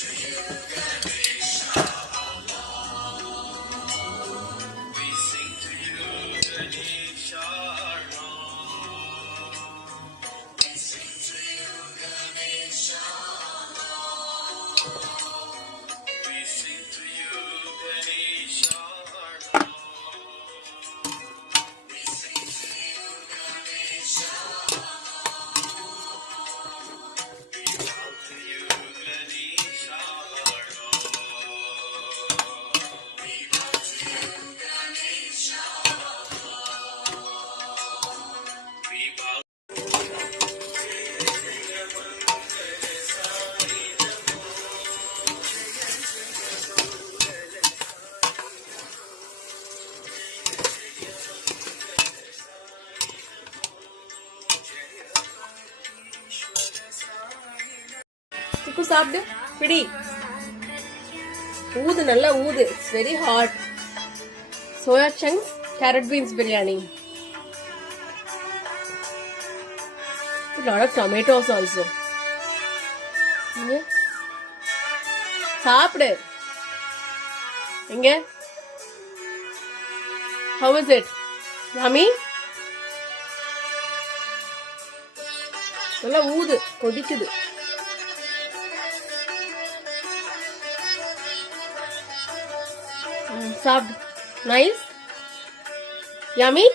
சிக்கு சாப்பிடு, பிடி, ஊது, நல்லா ஊது. It's very hot. Soya chunks, carrot beans biryani. lot of tomatoes also. சாப்பிடு. எங்க? How is it? Yummy? நல்லா ஊது, கொதிக்குது. சாப்பிடு. Nice? Yummy?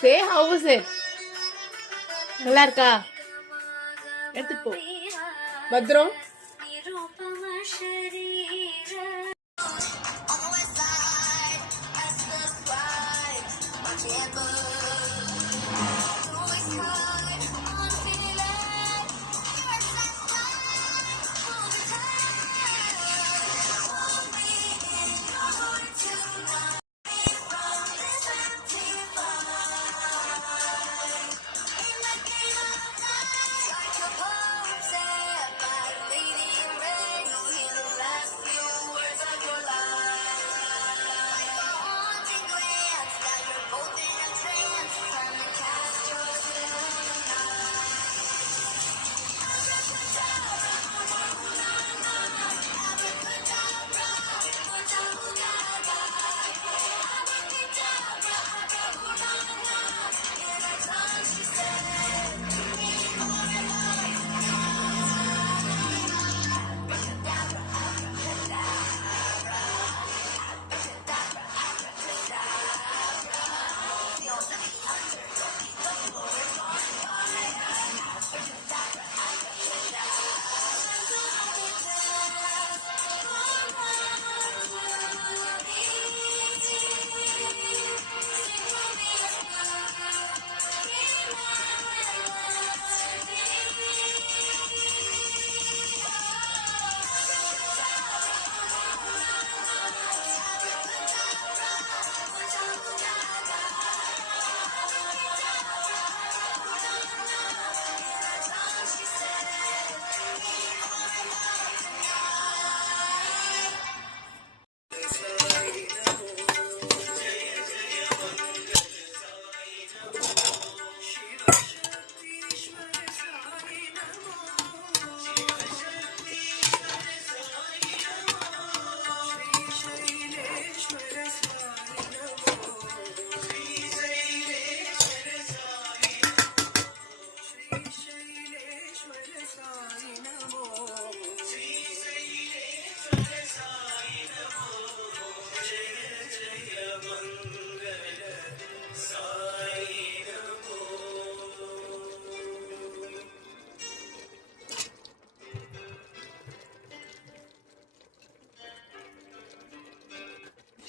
Say how is it? நல்லா இருக்கா? எடுத்துட்டு போ. பத்ரம்.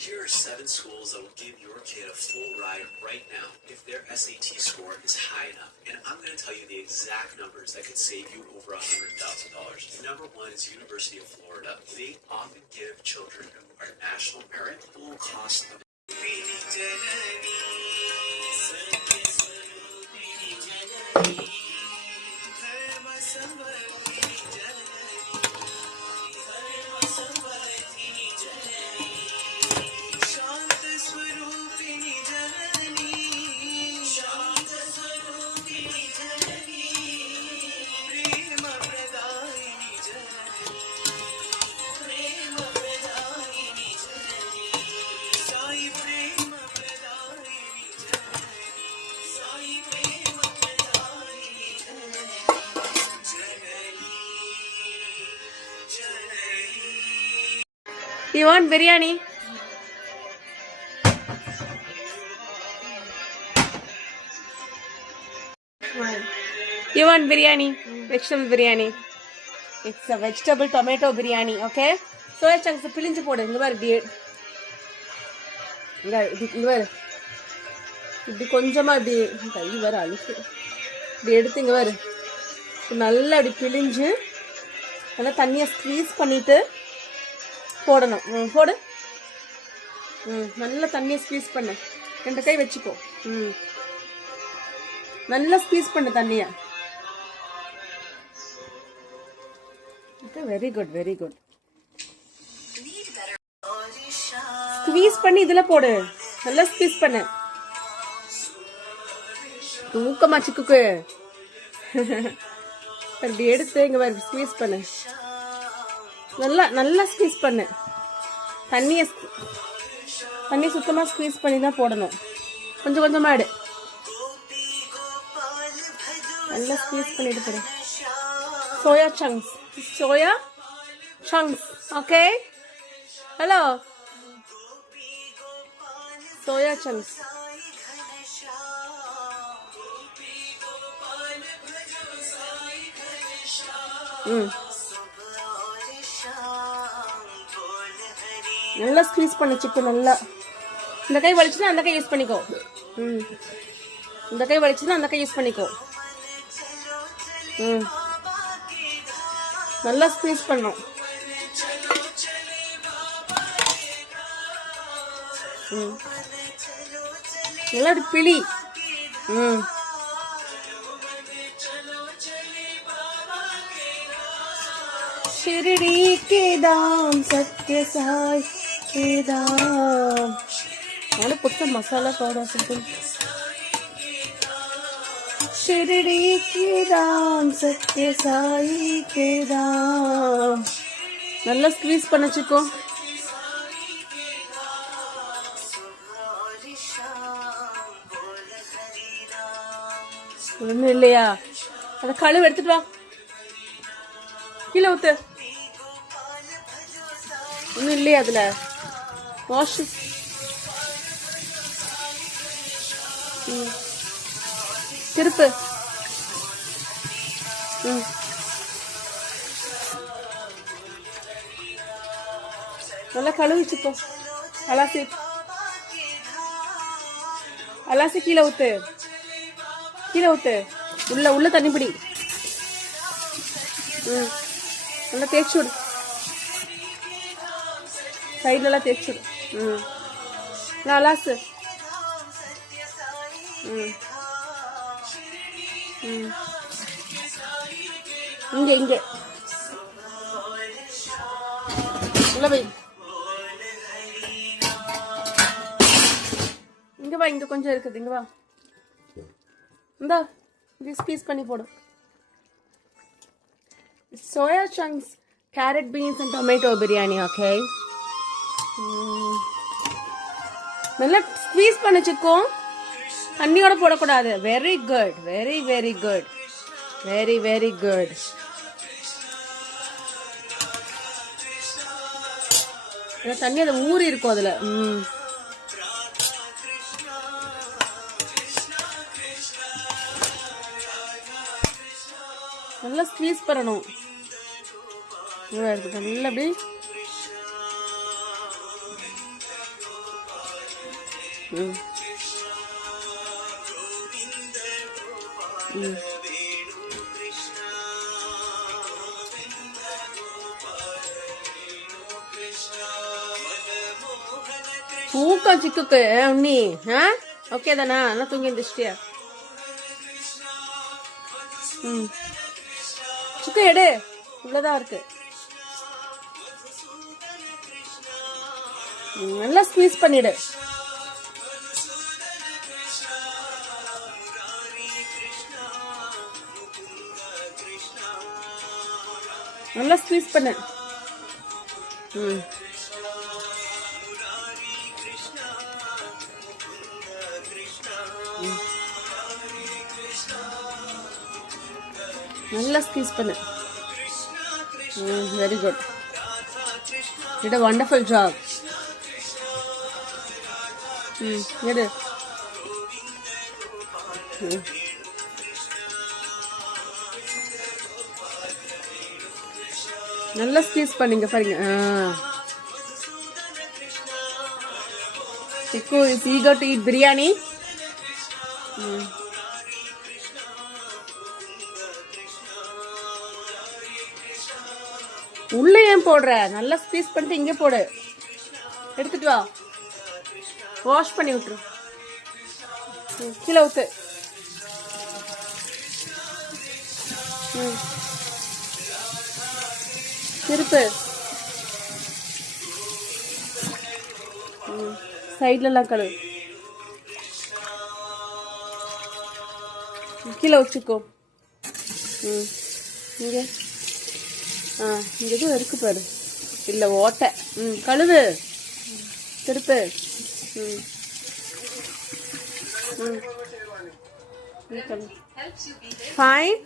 Here are 7 schools that will give your kid a full ride right now if their SAT score is high enough. And I'm going to tell you the exact numbers that could save you over $100,000. Number 1 is University of Florida. They often give children who are national merit full cost of You want biryani? You want biryani? Vegetable biryani. It's a vegetable tomato biryani, okay? Soya chunks பிழிஞ்சு போடு. இங்க பாரு இப்படி. இங்க பாரு. இப்படி கொஞ்சமா இப்படி கை வர அழுக்கு. இப்படி எடுத்து இங்க பாரு. நல்லா அப்படி பிழிஞ்சு நல்லா தண்ணியை ஸ்க்வீஸ் பண்ணிட்டு போடணும். போடு. நல்லா தண்ணியை ஸ்க்வீஸ் பண்ணு. 2 கை வச்சுக்கோ. நல்லா ஸ்க்வீஸ் பண்ணு தண்ணியை. Very good, very good. Squeeze பண்ணி இதுல போடு. நல்லா ஸ்க்வீஸ் பண்ணு. தூக்கமா சிக்குக்கு. அப்படி எடுத்து இங்க வர ஸ்க்வீஸ் பண்ணு. நல்லா நல்லா ஸ்க்வீஸ் பண்ணு. தண்ணி சுத்தமா ஸ்க்வீஸ் பண்ணி தான் போடணும். கொஞ்சம் கொஞ்சமா எடு. நல்லா ஸ்க்வீஸ் பண்ணிட்டு போடு. Soya chunks. Soya chunks. Okay? Hello? Soya chunks. நல்லா ஸ்க்வீஸ் பண்ணு சிக்கு. நல்லா இந்த கை வலிச்சுன்னா அந்த கை யூஸ் பண்ணிக்கோ. இந்த கை வலிச்சுன்னா அந்த கை யூஸ் பண்ணிக்கோ. நல்லா ஸ்க்வீஸ் பண்ணும். நல்லா பிளி. शिरडी के दाम सत्य साई के दाम. I want to put some masala powder or something. Shirdi के दाम सत्य साई के दाम. நல்லா ஸ்க்வீஸ் பண்ண சிக்கோ. ஒன்றும் இல்லையா? அந்த கழுவு எடுத்துட்டு வா. கீழே ஊத்து. ஒன்றும் இல்லையா அதுல? வாஷ். திருப்பு. நல்லா கழுவிச்சுக்கோ. அலாசி கீழே ஊத்து. கீழே ஊத்து. உள்ள தண்ணி பிடி. நல்லா தேய்ச்சி விடு. சைட்லலாம் தேய்ச்சி விடு. நான் அலாசு. இங்க உள்ள வை. இங்க வா. இங்க கொஞ்சம் இருக்குது. இங்க வா. இந்தா பீஸ் பண்ணி போடு. Soya chunks, carrot beans and tomato biryani, okay? நல்லா ஸ்க்வீஸ் பண்ண சிக்கோ. தண்ணியோட போடக்கூடாது. Very good, very very good, very very good. தண்ணி அதை ஊறி இருக்கும் அதுல. நல்லா ஸ்க்வீஸ் பண்ணணும். நல்லா அப்படி தூக்கம் சிக்குக்கு. உன்னி ஓகே தானா? நல்லா தூங்கி எந்திரிச்சிட்டியா? சிக்கு எடு. இவ்வளவுதான் இருக்கு. நல்லா ஸ்க்வீஸ் பண்ணிடு. நல்லா ஸ்க்வீஸ் பண்ணு. நல்லா ஸ்க்வீஸ் பண்ணு. Very good. did a wonderful job. எடு. நல்லா ஸ்க்வீஸ் பண்ணீங்க பாருங்க. Chiku is eager to eat biryani. உள்ள ஏன் போடுற? நல்லா ஸ்க்வீஸ் பண்ணிட்டு இங்க போடு. எடுத்துட்டு வா. வாஷ் பண்ணி விட்டுரு. கீழே ஊத்து. திருப்பு. சைட்ல எல்லாம் கழுவு. கீழே வச்சுக்கோ. இங்க இங்க எதுவும் இருக்கு பாரு. இல்ல ஓட்டை. கழுவு. திருப்பு. Fine.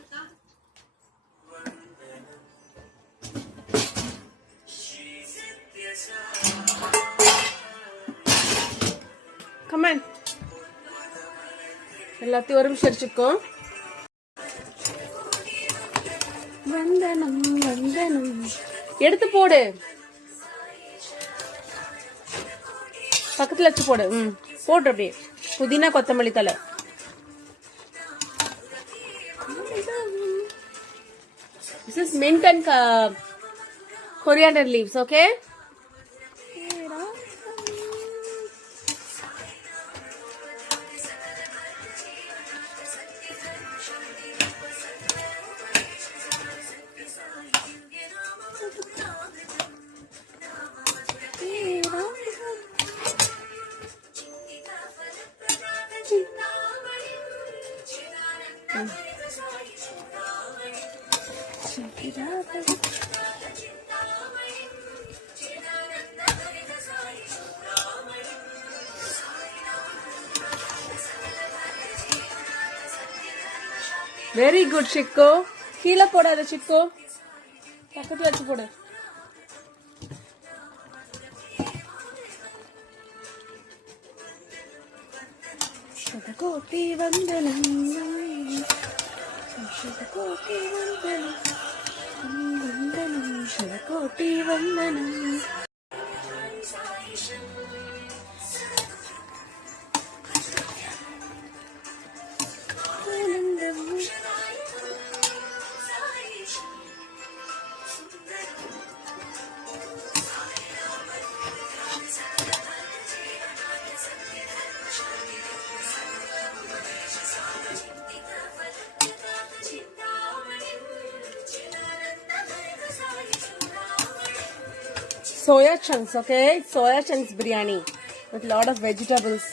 Come on. எல்லாத்தையும் ஒரு நிமிஷம் வச்சுக்கோ. வந்தனம் வந்தனம் எடுத்து போடு. பக்கத்துல வச்சு போடு. போட்டு அப்படியே புதினா கொத்தமல்லி தலை. This is mint and coriander leaves, okay? Very good, Chico. கீழே போடாத Chico. பக்கத்துல வச்சு போடு. சதகோட்டி வந்தனம் சதகோட்டி வந்தனம் வந்தனம் சதகோட்டி வந்தனம். Soya chunks, okay? Soya chunks biryani with a lot of vegetables.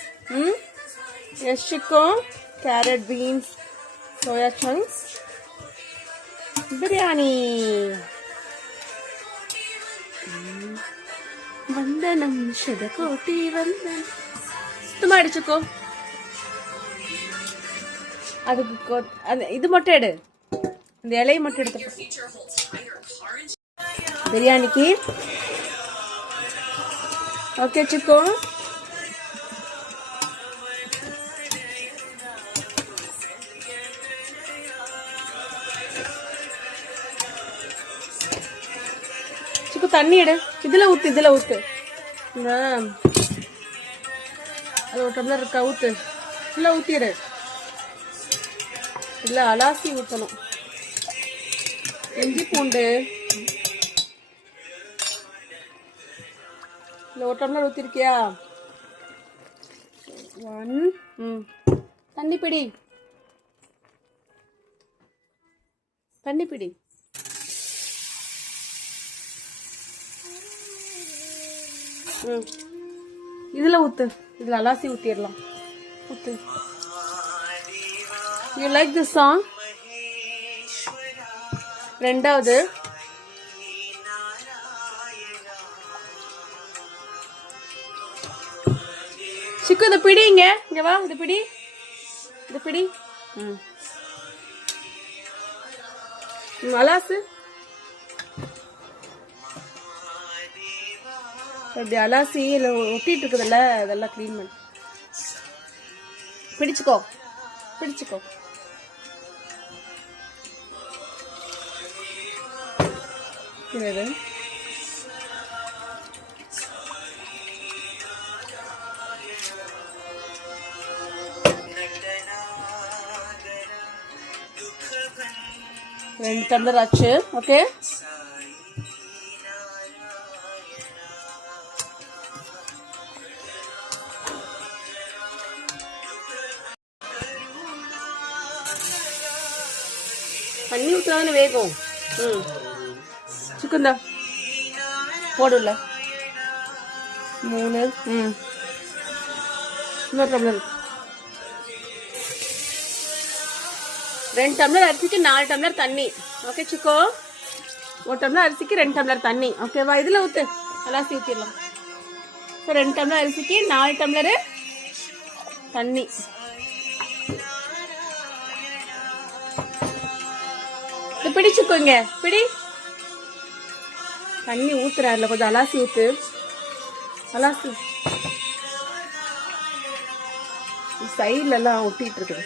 Yes, Chico. Carrot, beans, soya chunks. Biryani. Vandanam Shadakoti Vandanam. Tumadi Chico. இது மட்டும் எடு. இந்த இலையை மட்டும் எடுத்து. பிரியாணிக்கு ஓகே Chico. Chico தண்ணி எடு. இதுல ஊத்து. அது ஒரு டம்ளர் இருக்கா ஊத்து. இல்ல ஊத்திடு. இல்ல அலாசி ஊத்தணும். இஞ்சி பூண்டு இல்ல ஒரு டம்ளர் ஊத்திருக்கியா? 1 தண்ணி பிடி. இதுல ஊத்து. இதுல அலாசி ஊத்திடலாம். ஊத்து. You like this song? ரெண்டாவது Chico, the pidi inge. Inge va, the pidi. Alas. இப்படி அலாசி இல்லை ஒட்டிட்டு இருக்குதுல்ல அதெல்லாம் க்ளீன் பண்ணி பிடிச்சுக்கோ பிடிச்சுக்கோ. இது ரெண்டு டம்ளர் ஆச்சு. ஓகே, தண்ணி ஊற்றினாதானே வேகும். சிக்கன் தான் போடல 3. இன்னொரு டம்ளர். 2 டம்ளர் அரிசிக்கு 4 டம்ளர் தண்ணி. ஓகே சிக்கோ, 1 டம்ளர் அரிசிக்கு 2 டம்ளர் தண்ணி. ஓகேவா? இதில் ஊற்று, அலாசி ஊற்றிடலாம். ஸோ 2 டம்ளர் அரிசிக்கு 4 டம்ளரு தண்ணி. பிடிச்சுக்கோங்க, பிடி. தண்ணி ஊத்துறாருல, கொஞ்சம் அலாசி ஊத்து, அலாசி. சைட்ல எல்லாம் ஒட்டிட்டு இருக்குது.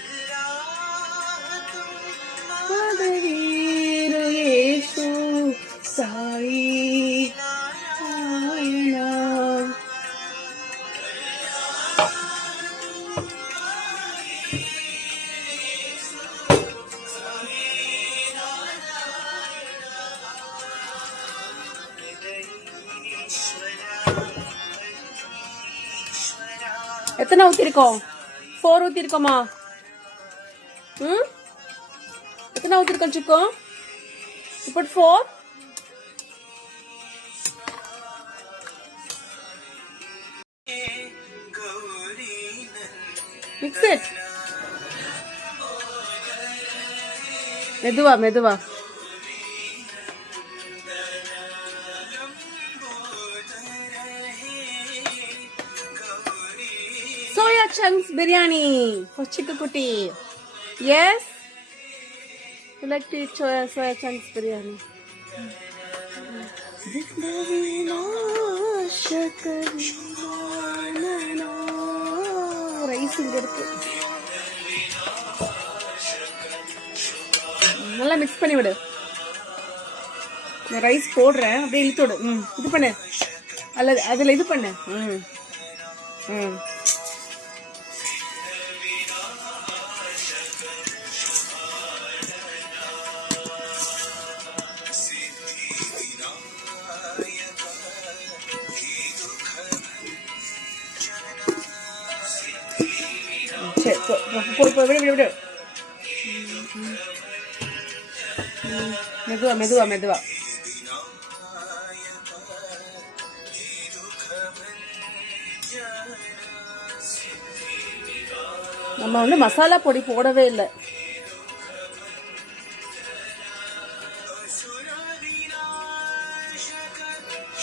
எத்தனை ஊத்திருக்கோம்? 4 ஊத்திருக்கோமா? எத்தனை ஊத்திருக்கோம் சிக்கோ? இப்போ 4. Mix it. மெதுவா மெதுவா. Soya chunks biryani for Chikkukutti. Yes? You like to eat soya chunks biryani? Rice இங்க இருக்கு. நல்லா மிக்ஸ் பண்ணி விடு. நான் ரைஸ் போடுறேன், அப்படியே இழுத்து விடு. இது பண்ணு, அல்லது அதில் இது பண்ணு. விடு. மெதுவா மெதுவா மெதுவா. நம்ம வந்து மசாலா பொடி போடவே இல்லை.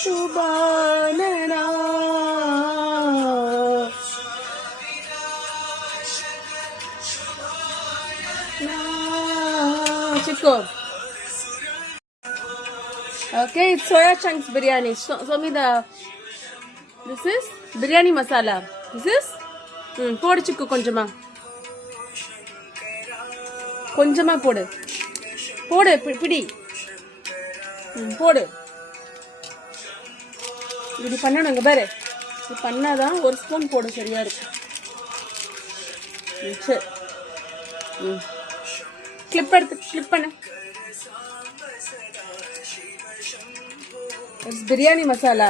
சுபானனா Chico. Okay, it's soya chunks biryani. Show me the. This is biryani masala. This is. போடு சிக்கு, கொஞ்சமா கொஞ்சமா போடு. போடு, பிடி. போடு. இப்படி பண்ணணும். இங்க பாரு, இது பண்ணாதான் 1 ஸ்பூன் போடு, சரியா இருக்கு. சரி. கிளிப் எடுத்து கிளிப் பண்ணு. பிரியாணி மசாலா.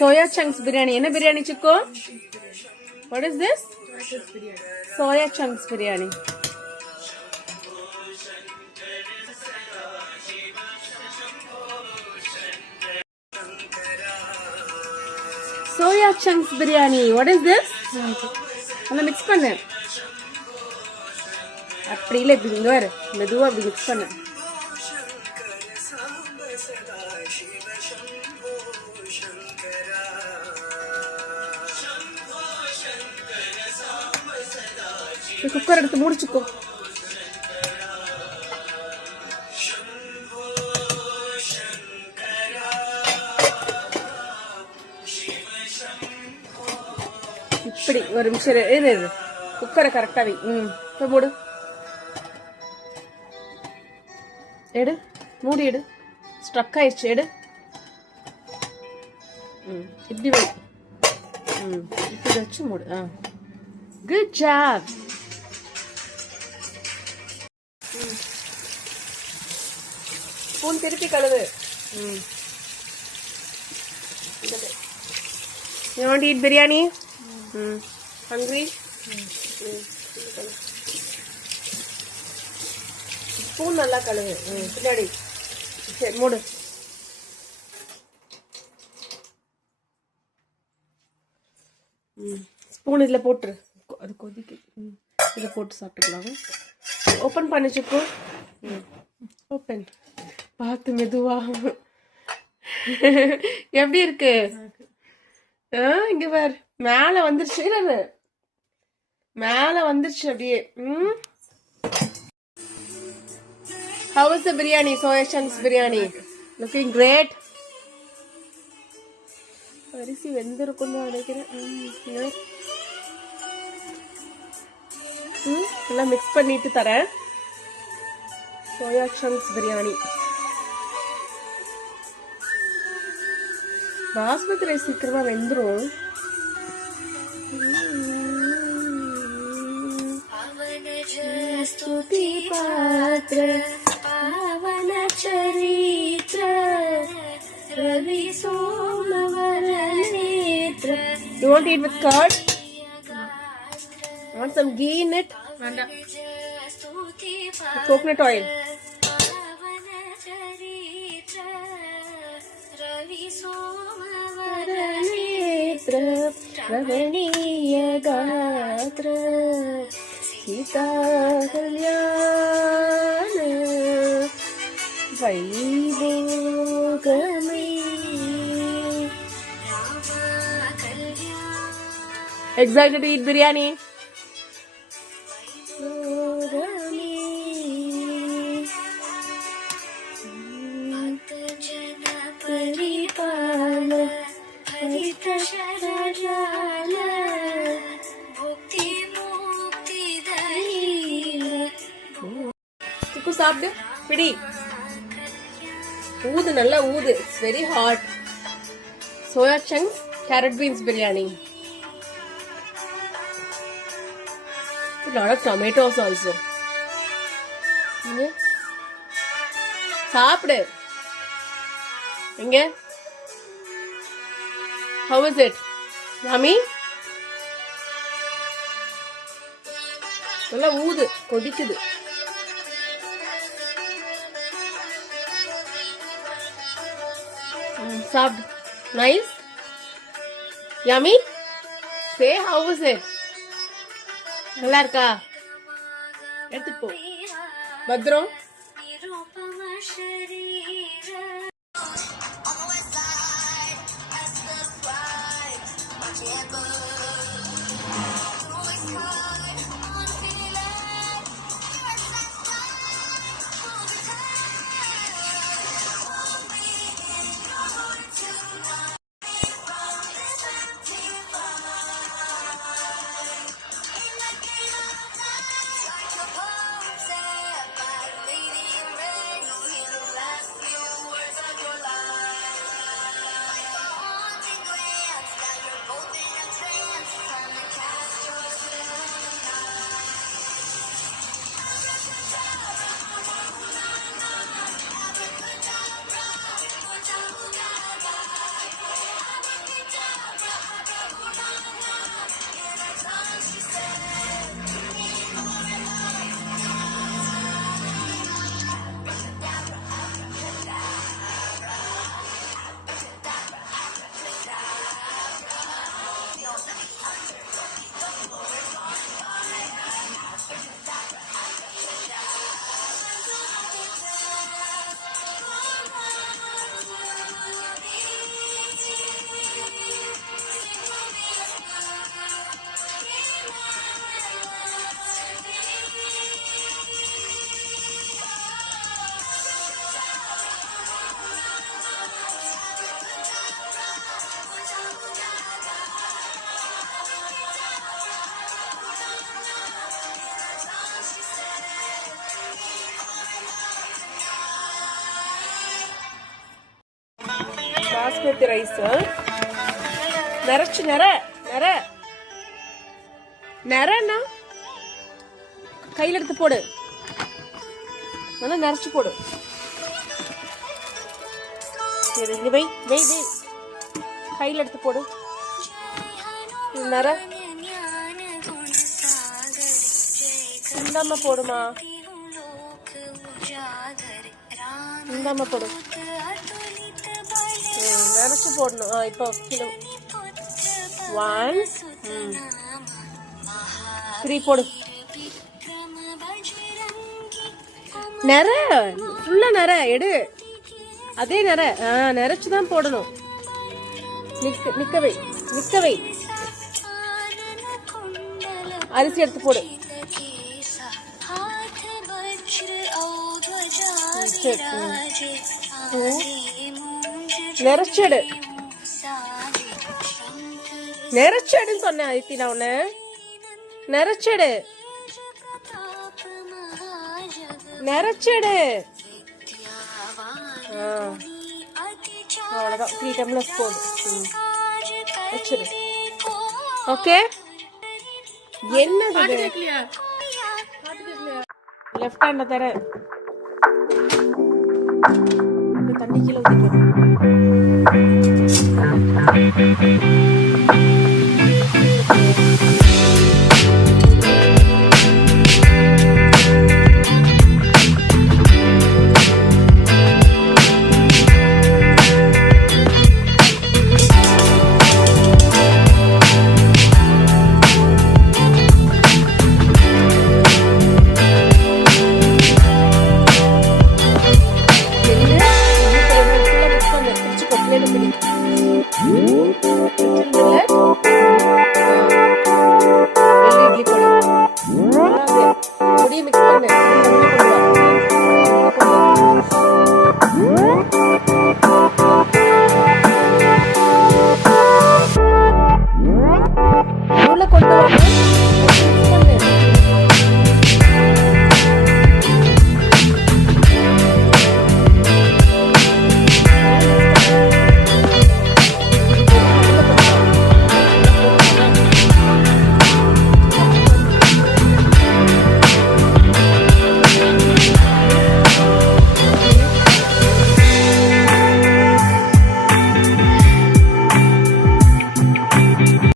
Soya chunks biryani. என்ன biryani Chicco? What is this? Soya chunks biryani. Soya chunks biryani. What is this? நல்லா மிக்ஸ் பண்ணு. அப்படி இல்லை, இப்படி இங்க வர மெதுவா அப்படி மிக்ஸ் பண்ணு. குக்கர் எடுத்து முடிச்சுக்கோ. இப்படி ஒரு நிமிஷம் இரு. குக்கரை கரெக்டா வை. இப்போ மூடு. எடு, மூடி எடு. ஸ்ட்ரக் ஆயிடுச்சு, எடு. இப்படி வை. இப்படி வச்சு மூடு. Good job. ஸ்பூன் திருப்பி கழுவு. You want to eat biryani? Hungry? Spoon நல்லா கழுவு. பின்னாடி சரி மூடு. ஸ்பூன் இதில் போட்டுரு. அது கொதிக்கு. இதில் போட்டு சாப்பிட்டுக்கலாம். ஓப்பன் பண்ணிச்சுக்கோ. ஓப்பன். பார்த்து மெதுவா. எப்படி இருக்கு? இங்க பார், மேல வந்துருச்சு. மேல வந்துருச்சு அப்படியே. How is the biryani? Soya chunks biryani. Looking great. அரிசி வெந்திருக்குன்னு நினைக்கிறேன். எல்லாம் மிக்ஸ் பண்ணிட்டு தரேன். Soya chunks biryani. பாஸ்மதி ரைஸ் சீக்கிரமா வெந்துரும். स्तुति पात्र पावन चरित्र रवि सोमवर नेत्र. You want to eat with curd? Want some ghee in it? Coconut oil. रवणीय गात्र सीता कल्याण वैभोगमे. Excited to eat biryani? சாப்பிடு, பிடி. ஊது, நல்லா ஊது. It's very hot. Soya chunks carrot beans biryani. lot of tomatoes also. சாப்பிடு. எங்க? How is it? Yummy? நல்லா ஊது, கொதிக்குது. சாப்பிடு. Nice? Yummy? Say how is it? நல்லா இருக்கா? எடுத்துட்டு போ. பத்ரம். பாஸ்மதி ரைஸ். நிறச்சு நிறன்னா கையில எடுத்து போடு, நல்லா நிறச்சு போடு. சரி இங்க வை வை வை, கையில எடுத்து போடு. நிற இந்தாம போடுமா, இந்தாம போடு. நினைச்சு போடணும். இப்போ கிலோ 1 3 போடு. நிற ஃபுல்லா நிற எடு, அதே நிற நிறச்சுதான் போடணும். நிக்கவை அரிசி எடுத்து போடு. நிறச்செடுன்னு சொன்ன அதித்தி, நான் உன்ன நிறச்செடு அவ்வளவுதான். 3 டம்ளர்ஸ் போடு. வச்சிரு. ஓகே. என்ன லெஃப்ட் ஹேண்ட்ல தர தண்ணி கீழே ஊத்திக்கலாம்.